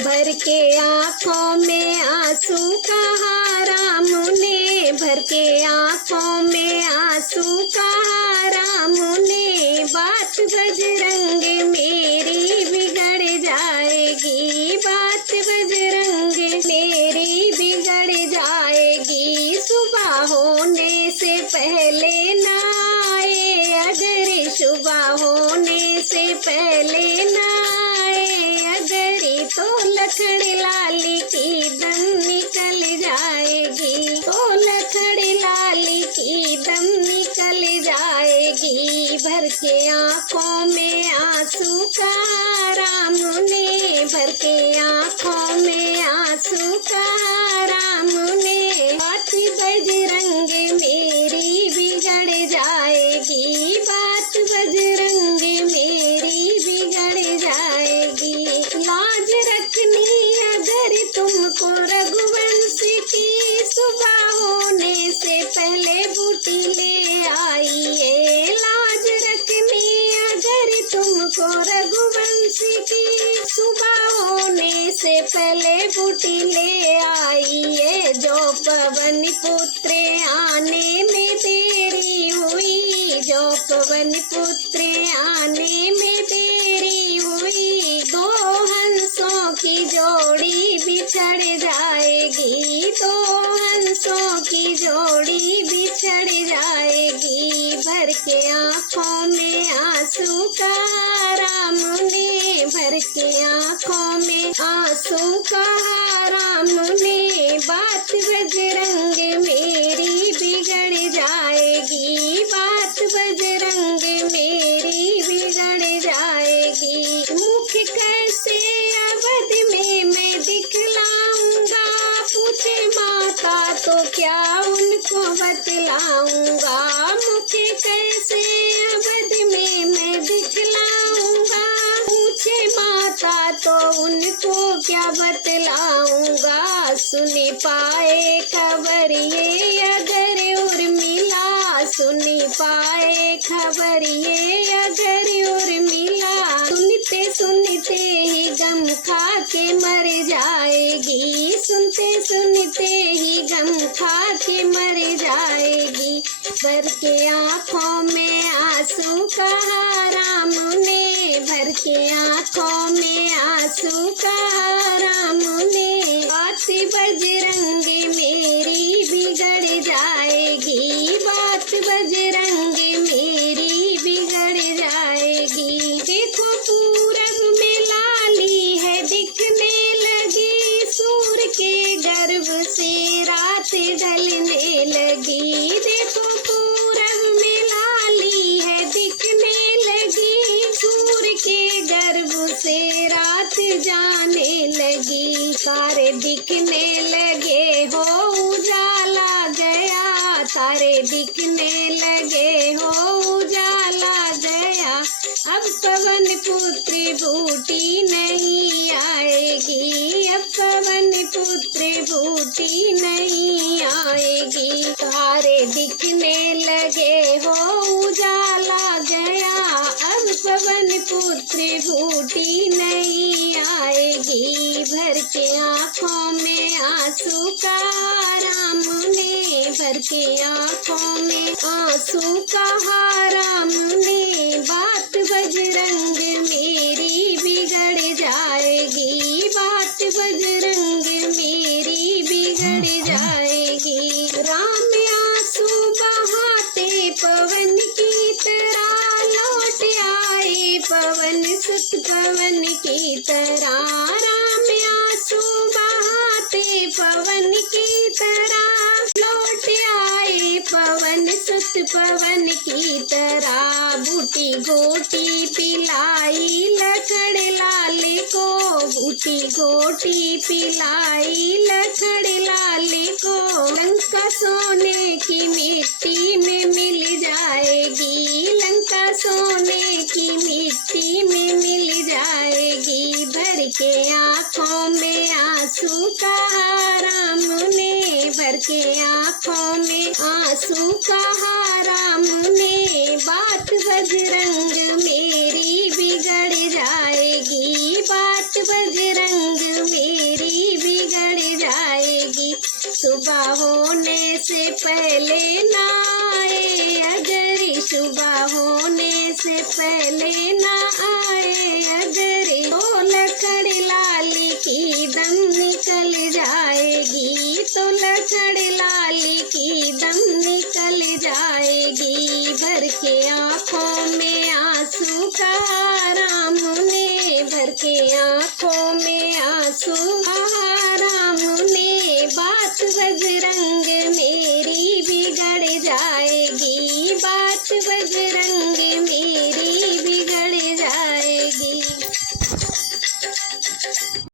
भर के आँखों में आंसू कहा राम ने, भर के आँखों में आंसू कहा राम ने, बात बजरंग मेरी बिगड़ जाएगी, बात बजरंग मेरी बिगड़ जाएगी। सुबह होने से पहले ना आए, अगर सुबह होने से पहले ना आए, अगर तो लखन लाली की दम निकल जाएगी, तो लखन लाली की दम निकल जाएगी। भर के आँखों में आंसू कहा राम ने, भर के आँखों में आंसू कहा राम ने, बात बजरंग मेरी बिगड़ जाएगी, बात बजरंग मेरी बिगड़ जाएगी। लाज रखनी अगर तुमको रघुवंश की, सुबह होने से पहले बूटी ले आइए, लाज रखनी अगर तुमको रघुवंश की, सुबह होने से पहले बूटी ले आइए। जो पवन पुत्र आने में देरी हुई, जो पवन पुत्र आने में देरी हुई, दो हंसों की जोड़ी बिछड़ जाएगी, दो हंसों की जोड़ी बिछड़ जाएगी। भर के आँखों में आंसू कहा राम ने, भर के आँखों में आंसू कहा राम ने, बात बजरंग मेरी बिगड़ जाएगी, बात बजरंग मेरी बिगड़ जाएगी। मुख कैसे अवध में मैं दिखलाऊंगा, पूछे माता तो क्या उनको बतलाऊंगा, मुख कैसे अवध में मैं दिखलाऊंगा, पूछे माता तो उनको क्या बतलाऊंगा। सुनी पाए खबर ये अगर उर्मिला, सुनी पाए खबर ये अगर उर्मिला, सुनते सुनते ही गम खा के मर जाएगी, सुनते सुनते ही गम खा के मर जाएगी। भर के आँखों में आंसू कहा राम ने, भर के आँखों में आंसू कहा राम ने, बात बजरंग मेरी बिगड़ जाएगी, बात बजरंग मेरी बिगड़ जाएगी। देखो पूरब में लाली है दिखने लगी, सूर के गर्भ से रात ढलने लगी, देखो पूरब में लाली है दिखने लगी, सूर के गर्भ से रात जाने लगी। तारे दिखने लगे हो उजाला गया, तारे दिखने लगे हो उजाला गया, अब पवन पुत्र बूटी नहीं आएगी, अब पवन पुत्र बूटी नहीं आएगी। तारे दिखने लगे हो उजाला गया, अब पवन पुत्र बूटी नहीं आएगी। भर के आँखों में आंसू कहा राम ने, भर के आँखों में आंसू कहा राम ने, बात बजरंग मेरी बिगड़ जाएगी, बात बजरंग मेरी बिगड़ जाएगी। राम आंसू बहाते पवन की तरह लौट आए, पवन सुत पवन की तरह, राम आंसू बहाते पवन की तरह लौट आए, पवन सुत पवन की तरह। बूटी गोटी पिलाई लखन लाल को, बूटी गोटी पिलाई लखन लाल को, लंका सोने की मिट्टी में मिल जाएगी, लंका सोने की मिट्टी में मिल जाएगी। भर के आँखों में आंसू कहा राम ने, भर के आँखों में आंसू कहा राम ने, बात बजरंग मेरी बिगड़ जाएगी, बात होने से पहले ना आए, अगर सुबह होने से पहले ना आए, अगर तो लखड़ लाली की दम निकल जाएगी, तो लखड़ लाली की दम निकल जाएगी। भर के आँखों में आंसू का राम ने, भर के आँखों